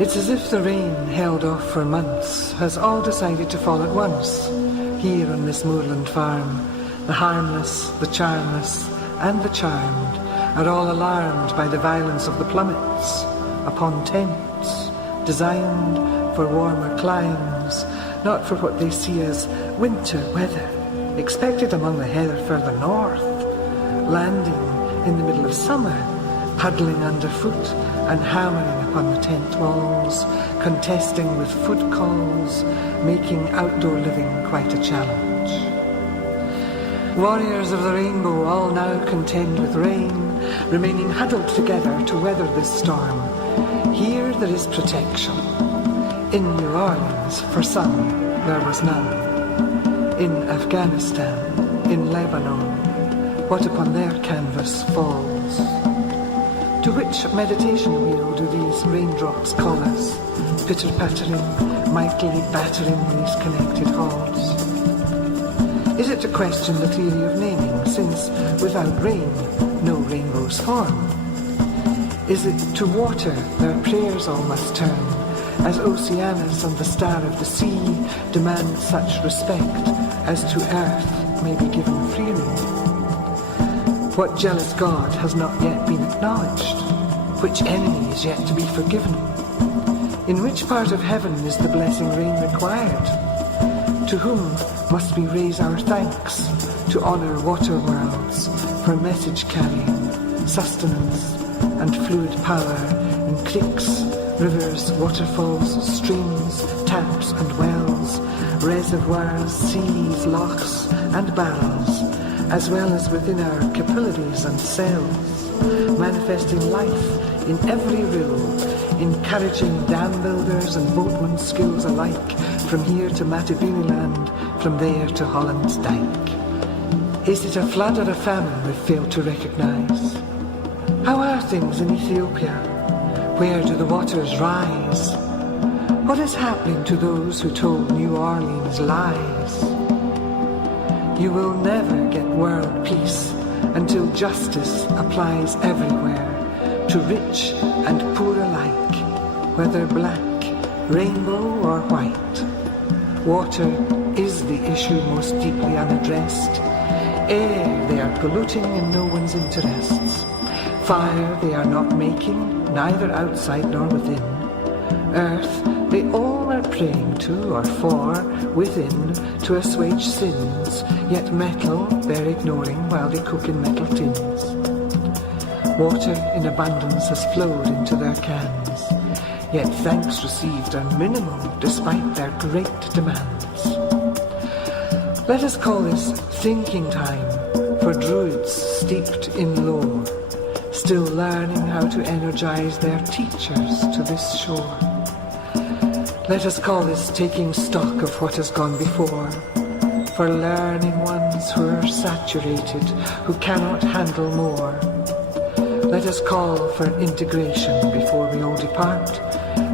It's as if the rain, held off for months, has all decided to fall at once. Here on this moorland farm, the harmless, the charmless, and the charmed are all alarmed by the violence of the plummets upon tents, designed for warmer climes, not for what they see as winter weather, expected among the heather further north, landing in the middle of summer, puddling underfoot and hammering upon the tent walls, contesting with foot calls, making outdoor living quite a challenge. Warriors of the rainbow all now contend with rain, remaining huddled together to weather this storm. Here there is protection. In New Orleans, for some, there was none. In Afghanistan, in Lebanon, what upon their canvas falls? To which meditation wheel do these raindrops call us, pitter-pattering, mightily battering these connected halls? Is it to question the theory of naming, since without rain, no rainbows form? Is it to water their prayers all must turn, as Oceanus and the star of the sea demand such respect as to earth may be given freely? What jealous god has not yet been acknowledged? Which enemy is yet to be forgiven? In which part of heaven is the blessing rain required? To whom must we raise our thanks to honour water worlds for message carrying, sustenance and fluid power in creeks, rivers, waterfalls, streams, taps and wells, reservoirs, seas, lochs and barrels, as well as within our capillaries and cells, manifesting life in every rill, encouraging dam builders and boatmen's skills alike, from here to Matabeleland, from there to Holland's Dyke. Is it a flood or a famine we've failed to recognise? How are things in Ethiopia? Where do the waters rise? What is happening to those who told New Orleans lies? You will never get world peace until justice applies everywhere, to rich and poor alike, whether black, rainbow or white. Water is the issue most deeply unaddressed. Air they are polluting in no one's interests. Fire they are not making, neither outside nor within. Earth they all are praying to or for within to assuage sins, yet metal they're ignoring while they cook in metal tins. Water in abundance has flowed into their cans, yet thanks received are minimal despite their great demands. Let us call this thinking time for druids steeped in lore, still learning how to energize their teachers to this shore. Let us call this taking stock of what has gone before, for learning ones who are saturated, who cannot handle more. Let us call for integration before we all depart,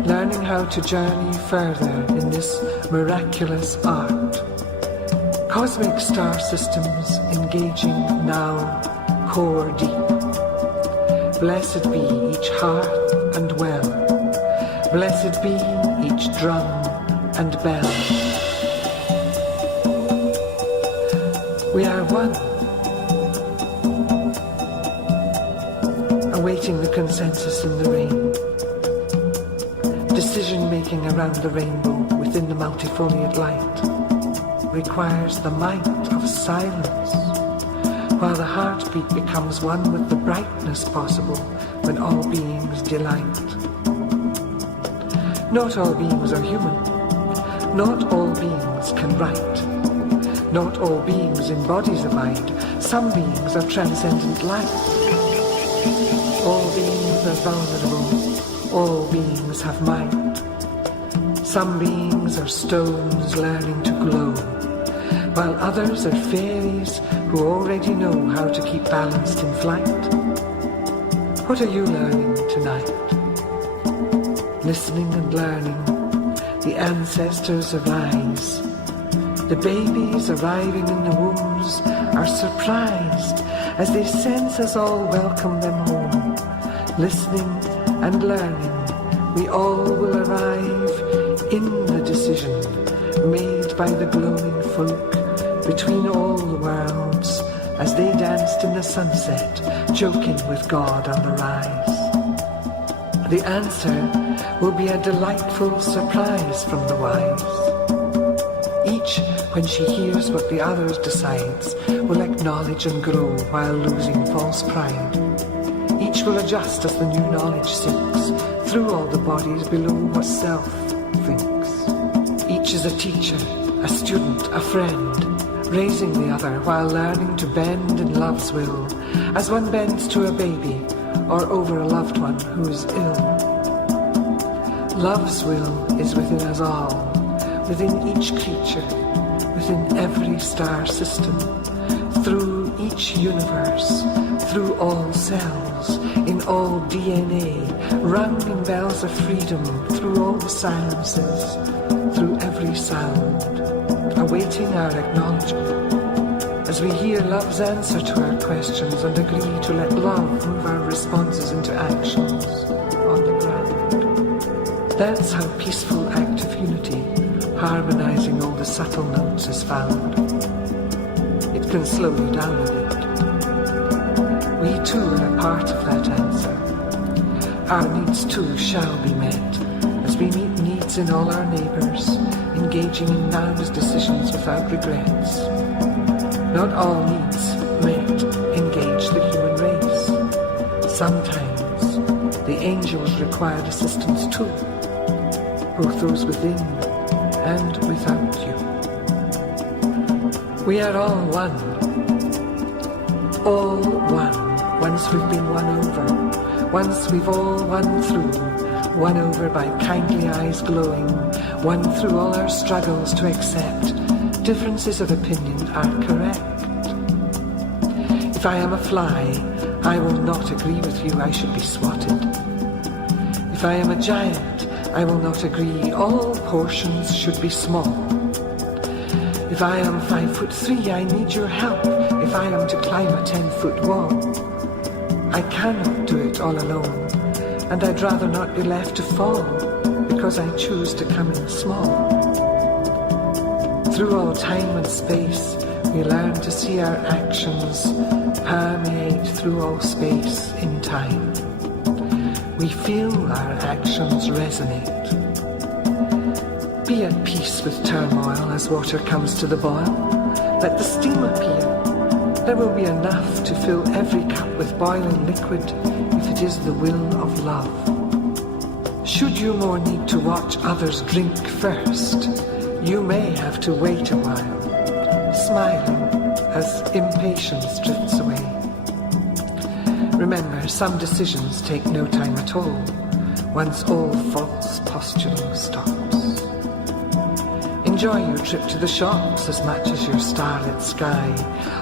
learning how to journey further in this miraculous art. Cosmic star systems engaging now, core deep. Blessed be each hearth and well. Blessed be each drum and bell. We are one, awaiting the consensus in the rain. Decision-making around the rainbow within the multifoliate light requires the might of silence, while the heartbeat becomes one with the brightness possible when all beings delight. Not all beings are human. Not all beings can write. Not all beings in bodies abide. Some beings are transcendent light. All beings are vulnerable. All beings have might. Some beings are stones learning to glow, while others are fairies who already know how to keep balanced in flight. What are you learning tonight? Listening and learning, the ancestors arise. The babies arriving in the wombs are surprised as they sense us all welcome them home. Listening and learning, we all will arrive in the decision made by the glowing folk between all the worlds as they danced in the sunset, joking with God on the rise. The answer will be a delightful surprise from the wise. Each, when she hears what the other decides, will acknowledge and grow while losing false pride. Each will adjust as the new knowledge sinks through all the bodies below what self thinks. Each is a teacher, a student, a friend, raising the other while learning to bend in love's will, as one bends to a baby or over a loved one who is ill. Love's will is within us all, within each creature, within every star system, through each universe, through all cells, in all DNA, rung in bells of freedom, through all the silences, through every sound, awaiting our acknowledgement, as we hear love's answer to our questions and agree to let love move our responses into actions on the ground. That's how peaceful active unity, harmonizing all the subtle notes, is found. It can slow you down a bit. We too are a part of that answer. Our needs too shall be met, as we meet needs in all our neighbours, engaging in now's decisions without regrets. Not all needs met engage the human race. Sometimes the angels required assistance too, both those within and without you. We are all one, once we've been won over, once we've all won through, won over by kindly eyes glowing, won through all our struggles to accept differences of opinion are correct. If I am a fly, I will not agree with you, I should be swatted. If I am a giant, I will not agree, all portions should be small. If I am 5'3", I need your help if I am to climb a 10-foot wall. I cannot do it all alone, and I'd rather not be left to fall because I choose to come in small. Through all time and space, we learn to see our actions permeate through all space in time. We feel our actions resonate. Be at peace with turmoil as water comes to the boil. Let the steam appear. There will be enough to fill every cup with boiling liquid if it is the will of love. Should you more need to watch others drink first, you may have to wait a while, smiling as impatience drifts away. Remember, some decisions take no time at all, once all false posturing stops. Enjoy your trip to the shops as much as your starlit sky.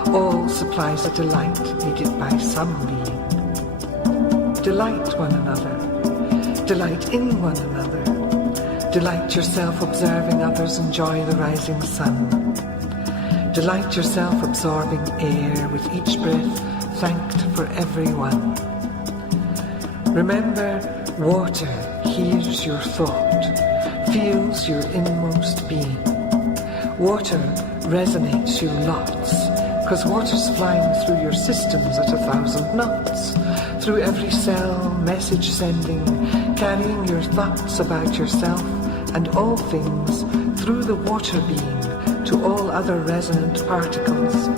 All supplies a delight needed by some being. Delight one another. Delight in one another. Delight yourself observing others enjoy the rising sun. Delight yourself absorbing air with each breath, thanked for everyone. Remember, water hears your thought, feels your inmost being. Water resonates you lots, because water's flying through your systems at 1,000 knots, through every cell, message sending, carrying your thoughts about yourself and all things through the water being to all other resonant particles,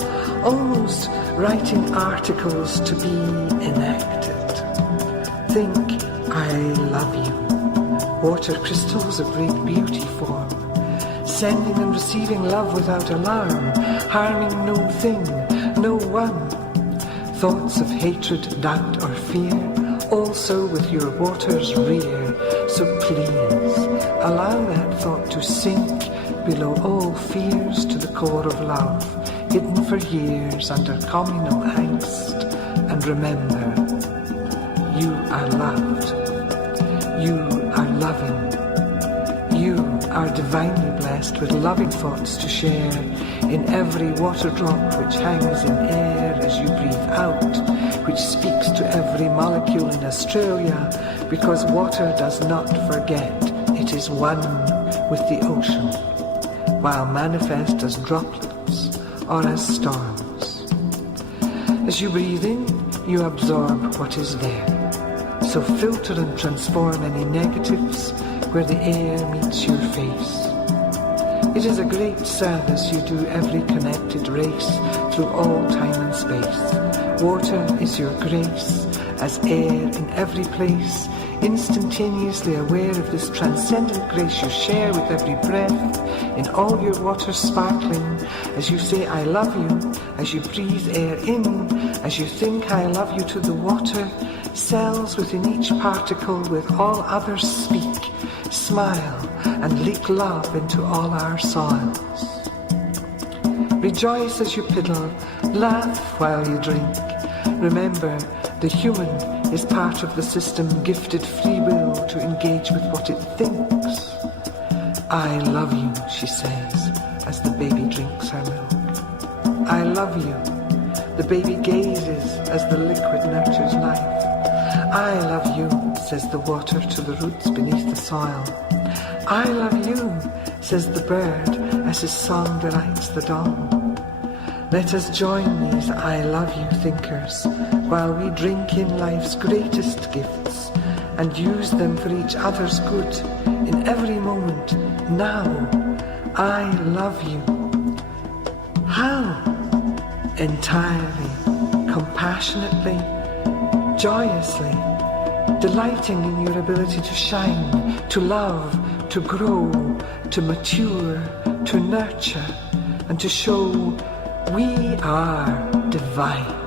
almost writing articles to be enacted. Think, I love you. Water crystals of great beauty form, sending and receiving love without alarm, harming no thing, no one. Thoughts of hatred, doubt or fear, also with your waters rear. So please, allow that thought to sink below all fears to the core of love, hidden for years under communal angst. And remember, you are loved. You are loving. You are divinely blessed with loving thoughts to share in every water drop which hangs in air as you breathe out, which speaks to every molecule in Australia, because water does not forget it is one with the ocean, while manifest as droplets or as storms. As you breathe in, you absorb what is there. So filter and transform any negatives where the air meets your face. It is a great service you do every connected race through all time and space. Water is your grace, as air in every place, instantaneously aware of this transcendent grace you share with every breath, in all your water sparkling, as you say I love you, as you breathe air in, as you think I love you to the water, cells within each particle with all others speak, smile and leak love into all our soils. Rejoice as you piddle, laugh while you drink. Remember, the human is part of the system gifted free will to engage with what it thinks. I love you, she says, as the baby drinks her milk. I love you. The baby gazes as the liquid nurtures life. I love you, says the water to the roots beneath the soil. I love you, says the bird as his song delights the dawn. Let us join these I love you thinkers while we drink in life's greatest gifts and use them for each other's good in every moment. Now, I love you. How? Entirely, compassionately, joyously, delighting in your ability to shine, to love, to grow, to mature, to nurture, and to show we are divine.